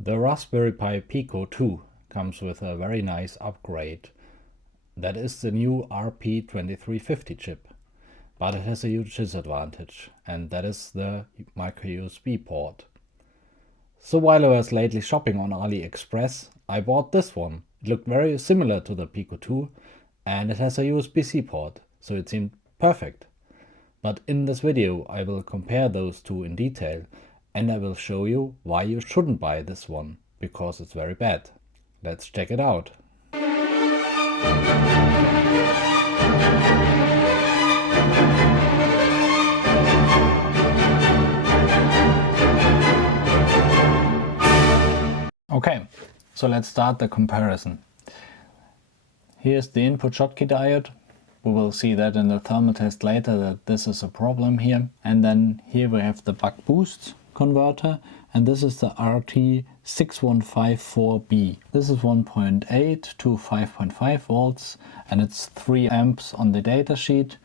The Raspberry Pi Pico 2 comes with a very nice upgrade. That is the new RP2350 chip. But it has a huge disadvantage, and that is the micro USB port. So while I was lately shopping on AliExpress, I bought this one. It looked very similar to the Pico 2, and it has a USB-C port, so it seemed perfect. But in this video I will compare those two in detail, and I will show you why you shouldn't buy this one, because it's very bad. Let's check it out. Okay, so let's start the comparison. Here's the input Schottky diode. We will see that in the thermal test later that this is a problem here. And then here we have the buck boost converter, and this is the RT6154B. This is 1.8 to 5.5 volts and it's 3 amps on the datasheet.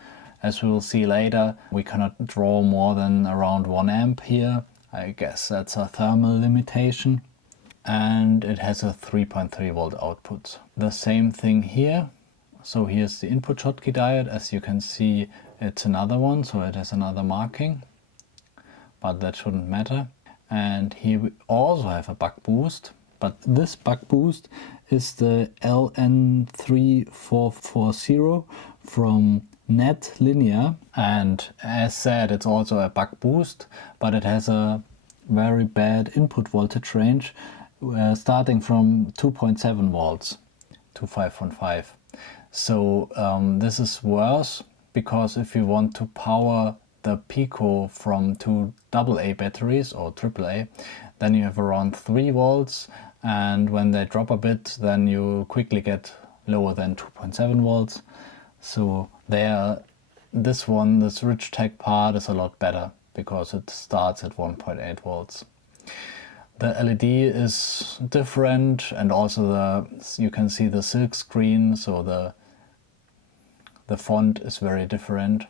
As we will see later, we cannot draw more than around 1 amp here. I guess that's a thermal limitation. And it has a 3.3 volt output. The same thing here. So here's the input Schottky diode. As you can see, it's another one, so it has another marking, but that shouldn't matter. And here we also have a buck boost, but this buck boost is the LN3440 from Net Linear. And as said, it's also a buck boost, but it has a very bad input voltage range, starting from 2.7 volts to 5.5. So this is worse, because if you want to power the Pico from two AA batteries or AAA, then you have around 3 volts, and when they drop a bit, then you quickly get lower than 2.7 volts. So there, this Ridgetech part is a lot better, because it starts at 1.8 volts. The LED is different, and also you can see the silk screen, so the font is very different.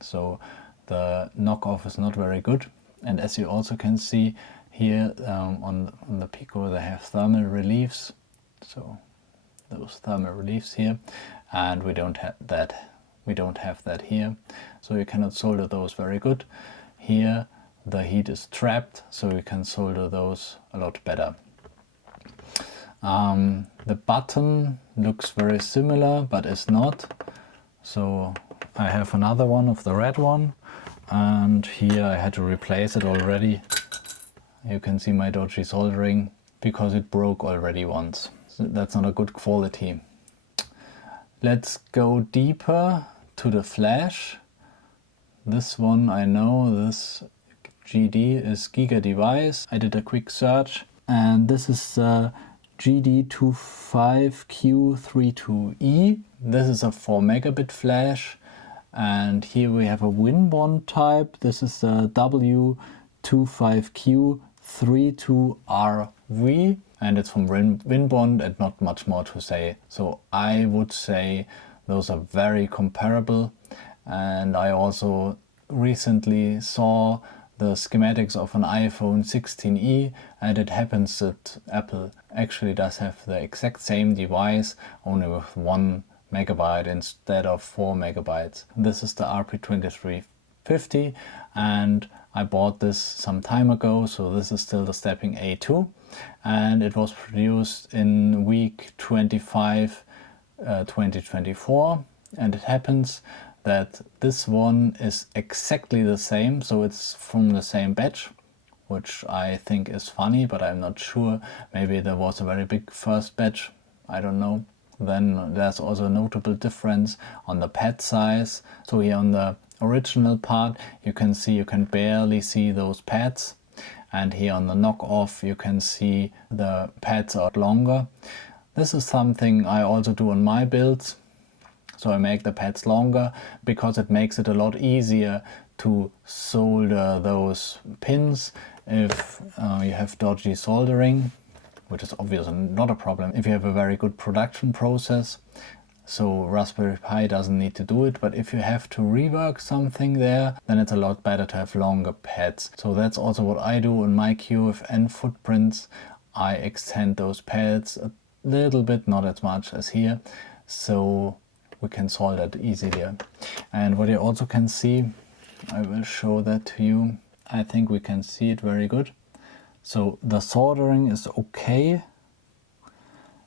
So the knockoff is not very good. And as you also can see here on the Pico, they have thermal reliefs. So those thermal reliefs here, and we don't have that. We don't have that here, so you cannot solder those very good. Here the heat is trapped, so you can solder those a lot better. The button looks very similar, but is not. So I have another one of the red one, and here I had to replace it already. You can see my dodgy soldering, because it broke already once. So that's not a good quality. Let's go deeper to the flash. This one, I know, this GD is Giga Device. I did a quick search, and this is the GD25Q32E. This is a 4 megabit flash, and here we have a WinBond type. This is the W25Q32RV, and it's from WinBond, and not much more to say. So I would say those are very comparable. And I also recently saw the schematics of an iPhone 16e, and it happens that Apple actually does have the exact same device, only with 1 megabyte instead of 4 megabytes. This is the RP2350, and I bought this some time ago, so this is still the stepping A2, and it was produced in week 25 2024, and it happens that this one is exactly the same, so it's from the same batch, which I think is funny, but I'm not sure. Maybe there was a very big first batch, I don't know. Then there's also a notable difference on the pad size. So here on the original part, you can barely see those pads, and here on the knockoff you can see the pads are longer. This is something I also do on my builds. So I make the pads longer, because it makes it a lot easier to solder those pins if you have dodgy soldering, which is obviously not a problem if you have a very good production process. So Raspberry Pi doesn't need to do it, but if you have to rework something there, then it's a lot better to have longer pads. So that's also what I do on my QFN footprints. I extend those pads a little bit, not as much as here, so we can solder it easier. And what you also can see, I will show that to you. I think we can see it very good. So the soldering is okay,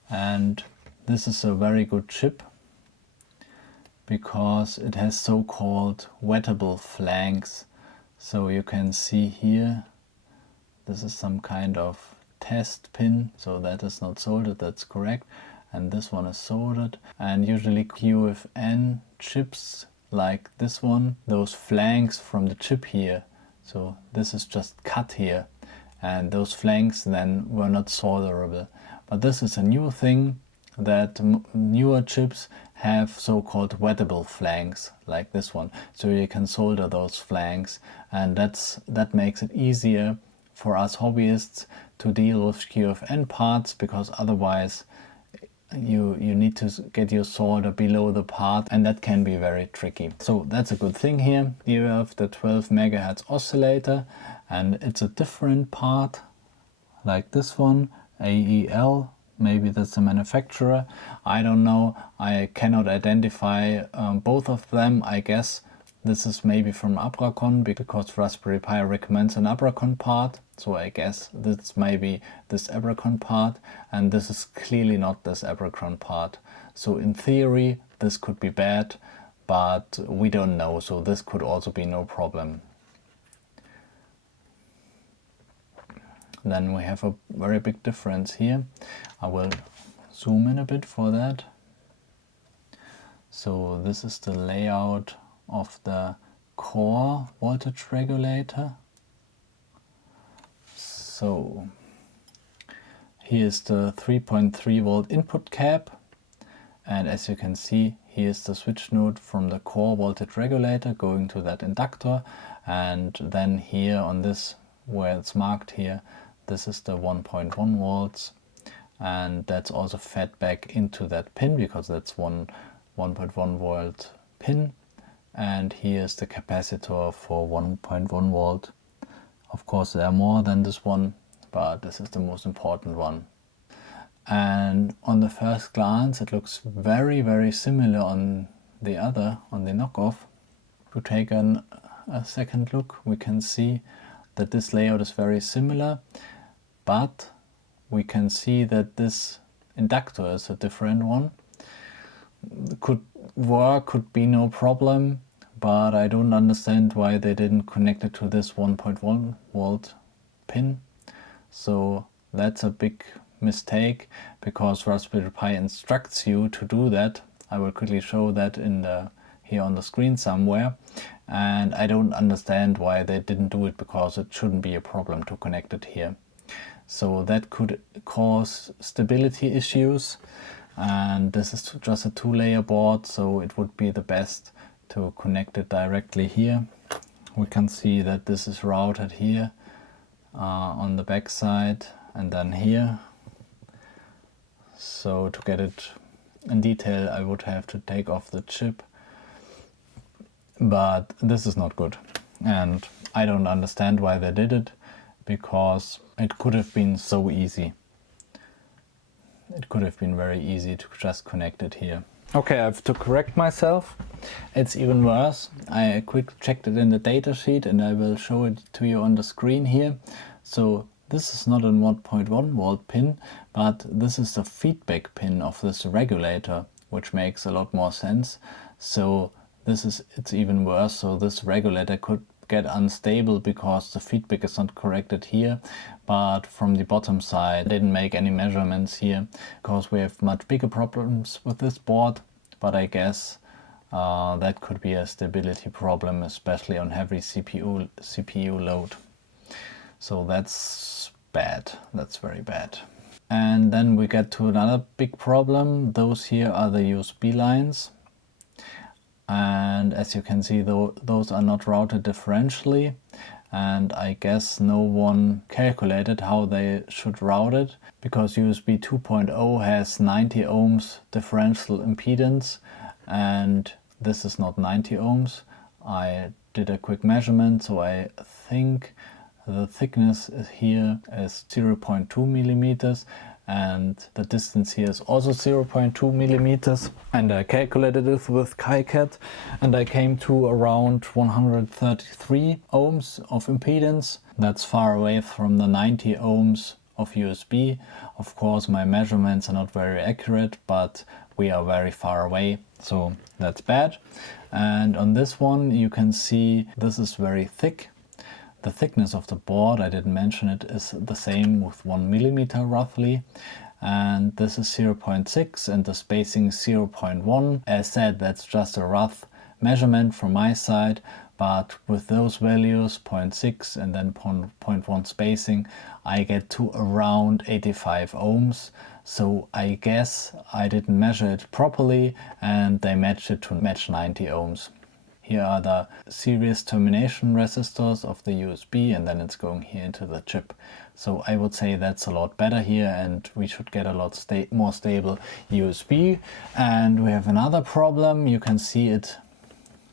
and this is a very good chip because it has so-called wettable flanks. So you can see here, this is some kind of test pin, so that is not soldered, that's correct, and this one is soldered. And usually QFN chips like this one, those flanks from the chip here, so this is just cut here, and those flanks then were not solderable. But this is a new thing, that newer chips have so-called wettable flanks like this one, so you can solder those flanks, and that makes it easier for us hobbyists to deal with QFN parts, because otherwise you need to get your solder below the part, and that can be very tricky. So that's a good thing here. You have the 12 MHz oscillator, and it's a different part like this one, AEL. Maybe that's the manufacturer, I don't know. I cannot identify both of them. I guess this is maybe from Abracon, because Raspberry Pi recommends an Abracon part. So I guess this may be this Abracon part, and this is clearly not this Abracon part. So in theory, this could be bad, but we don't know. So this could also be no problem. Then we have a very big difference here. I will zoom in a bit for that. So this is the layout of the core voltage regulator. So here is the 3.3 volt input cap, and as you can see, here is the switch node from the core voltage regulator going to that inductor, and then here on this, where it's marked here, this is the 1.1 volts, and that's also fed back into that pin, because that's 1.1 volt pin. And here's the capacitor for 1.1 volt. Of course there are more than this one, but this is the most important one. And on the first glance it looks very, very similar on the knockoff. To take a second look, we can see that this layout is very similar, but we can see that this inductor is a different one. Could work, could be no problem, but I don't understand why they didn't connect it to this 1.1 volt pin. So that's a big mistake, because Raspberry Pi instructs you to do that. I will quickly show that here on the screen somewhere, and I don't understand why they didn't do it, because it shouldn't be a problem to connect it here. So that could cause stability issues, and this is just a 2-layer board, so it would be the best to connect it directly here. We can see that this is routed here on the back side, and then here. So to get it in detail, I would have to take off the chip, but this is not good, and I don't understand why they did it, because it could have been so easy. It could have been very easy to just connect it here. Okay, I have to correct myself. It's even worse. I quick checked it in the datasheet, and I will show it to you on the screen here. So this is not a 1.1 volt pin, but this is the feedback pin of this regulator, which makes a lot more sense. So it's even worse. So this regulator could get unstable because the feedback is not corrected here, but from the bottom side I didn't make any measurements here, because we have much bigger problems with this board. But I guess that could be a stability problem, especially on heavy CPU load. So that's bad, that's very bad. And then we get to another big problem. Those here are the USB lines. And as you can see, those are not routed differentially, and I guess no one calculated how they should route it, because USB 2.0 has 90 ohms differential impedance, and this is not 90 ohms. I did a quick measurement, so I think the thickness here is 0.2 millimeters, and the distance here is also 0.2 millimeters. And I calculated it with KiCad, and I came to around 133 ohms of impedance. That's far away from the 90 ohms of USB. Of course, my measurements are not very accurate, but we are very far away, so that's bad. And on this one you can see this is very thick. The thickness of the board, I didn't mention it, is the same with 1 millimeter roughly, and this is 0.6 and the spacing is 0.1. As said, that's just a rough measurement from my side, but with those values, 0.6 and then 0.1 spacing, I get to around 85 ohms. So I guess I didn't measure it properly and they matched it to match 90 ohms. Here are the series termination resistors of the USB, and then it's going here into the chip. So I would say that's a lot better here, and we should get a lot more stable USB. And we have another problem, you can see it.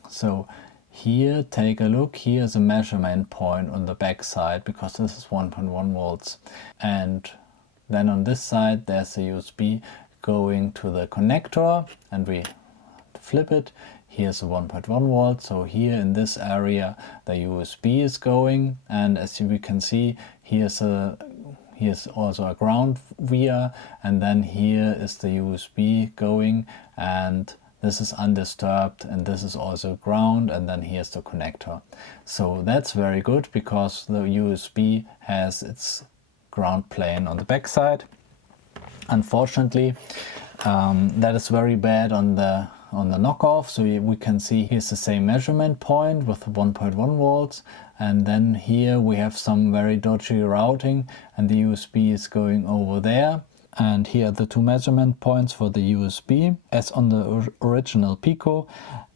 So here, take a look, here's a measurement point on the back side, because this is 1.1 volts. And then on this side there's a USB going to the connector, and we flip it. Here's a 1.1 volt, so here in this area the USB is going, and as we can see, here's also a ground via, and then here is the USB going, and this is undisturbed, and this is also ground, and then here's the connector. So that's very good, because the USB has its ground plane on the back side. Unfortunately, that is very bad on the knockoff. So we can see here's the same measurement point with 1.1 volts, and then here we have some very dodgy routing, and the USB is going over there. And here are the two measurement points for the USB as on the original Pico,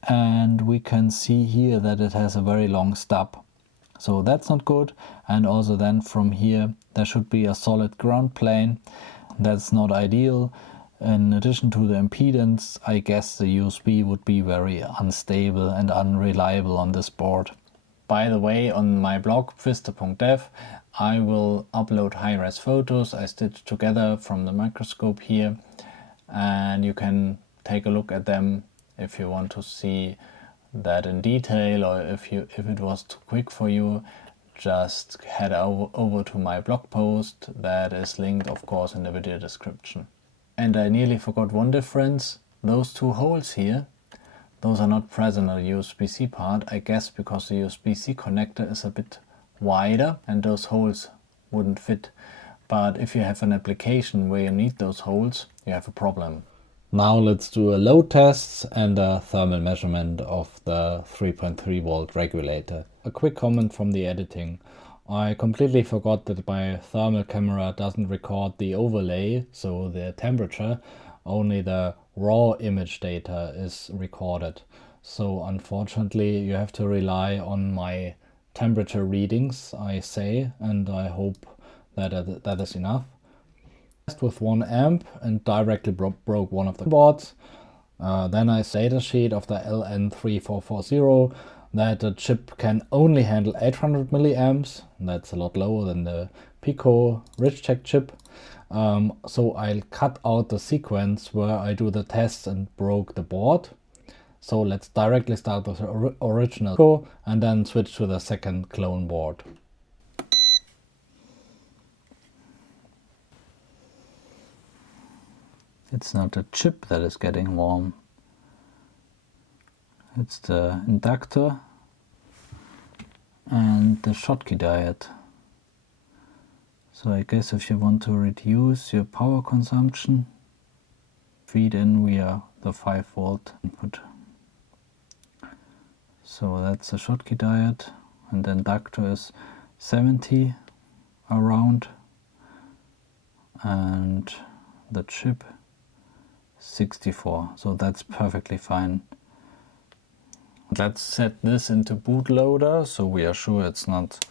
and we can see here that it has a very long stub. So that's not good. And also then from here there should be a solid ground plane. That's not ideal. In addition to the impedance, I guess the USB would be very unstable and unreliable on this board. By the way, on my blog vista.dev I will upload high-res photos I stitched together from the microscope here, and you can take a look at them if you want to see that in detail, or if it was too quick for you, just head over to my blog post that is linked of course in the video description. And I nearly forgot one difference. Those two holes here, those are not present on the USB-C part, I guess because the USB-C connector is a bit wider and those holes wouldn't fit. But if you have an application where you need those holes, you have a problem. Now let's do a load test and a thermal measurement of the 3.3 volt regulator. A quick comment from the editing. I completely forgot that my thermal camera doesn't record the overlay, so the temperature, only the raw image data is recorded. So unfortunately you have to rely on my temperature readings, I say, and I hope that that is enough. With 1 amp and directly broke one of the boards. Then I say the sheet of the LN3440 that the chip can only handle 800 milliamps. That's a lot lower than the Pico Richtek chip. So I'll cut out the sequence where I do the test and broke the board. So let's directly start with the original Pico and then switch to the second clone board. It's not the chip that is getting warm. It's the inductor and the Schottky diode. So I guess if you want to reduce your power consumption, feed in via the 5 volt input. So that's the Schottky diode, and the inductor is 70 around, and the chip 64. So that's perfectly fine. Let's set this into bootloader so we are sure it's not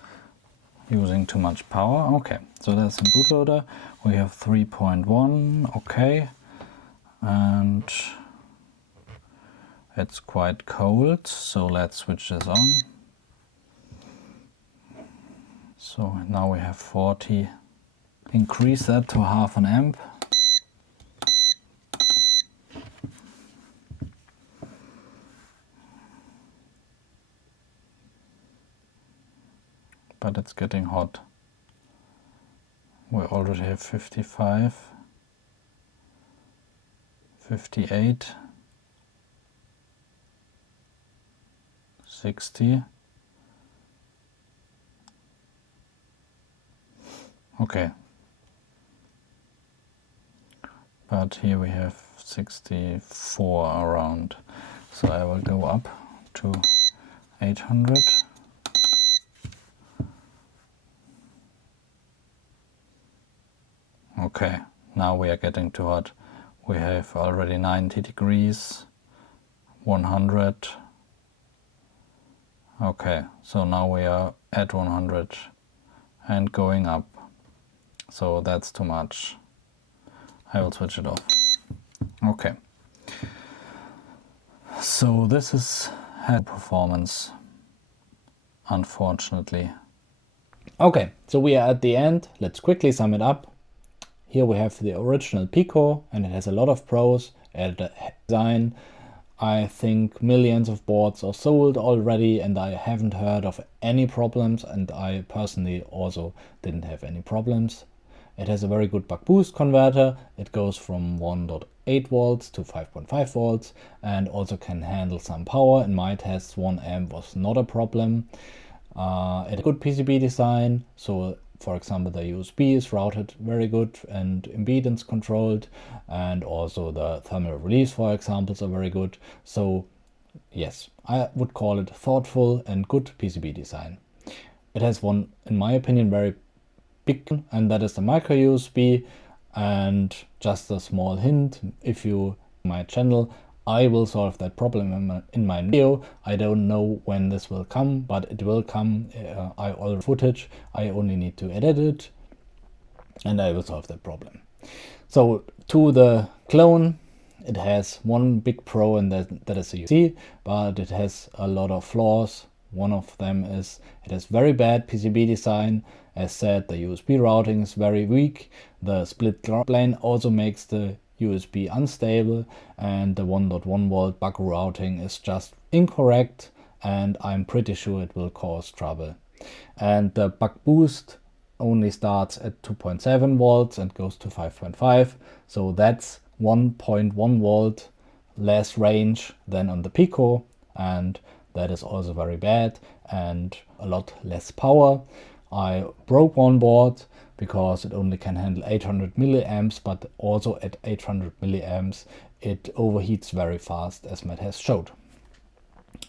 using too much power. Okay, so that's in bootloader. We have 3.1, okay, and it's quite cold, so let's switch this on. So now we have 40. Increase that to half an amp. But it's getting hot. We already have 55, 58, 60. Okay. But here we have 64 around. So I will go up to 800. Okay, now we are getting too hot. We have already 90 degrees, 100. Okay, so now we are at 100 and going up. So that's too much. I will switch it off. Okay. So this is head performance, unfortunately. Okay, so we are at the end. Let's quickly sum it up. Here we have the original Pico, and it has a lot of pros. At the design, I think millions of boards are sold already, and I haven't heard of any problems, and I personally also didn't have any problems. It has a very good buck boost converter. It goes from 1.8 volts to 5.5 volts and also can handle some power. In my tests, 1 amp was not a problem. It has a good PCB design, so for example the USB is routed very good and impedance controlled, and also the thermal release, for example, are very good. So yes, I would call it thoughtful and good PCB design. It has one, in my opinion, very big, and that is the micro USB. And just a small hint, if you my channel, I will solve that problem in my video. I don't know when this will come, but it will come. I already footage, I only need to edit it and I will solve that problem. So to the clone, it has one big pro, and that is the USB, but it has a lot of flaws. One of them is it has very bad PCB design. As said, the USB routing is very weak. The split plane also makes the USB unstable, and the 1.1 volt buck routing is just incorrect, and I'm pretty sure it will cause trouble. And the buck boost only starts at 2.7 volts and goes to 5.5, so that's 1.1 volt less range than on the Pico, and that is also very bad and a lot less power. I broke one board because it only can handle 800 milliamps, but also at 800 milliamps it overheats very fast, as Matt has showed.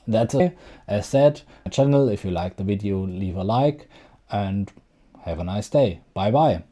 That's it. As said, my channel, if you like the video, leave a like and have a nice day. Bye bye.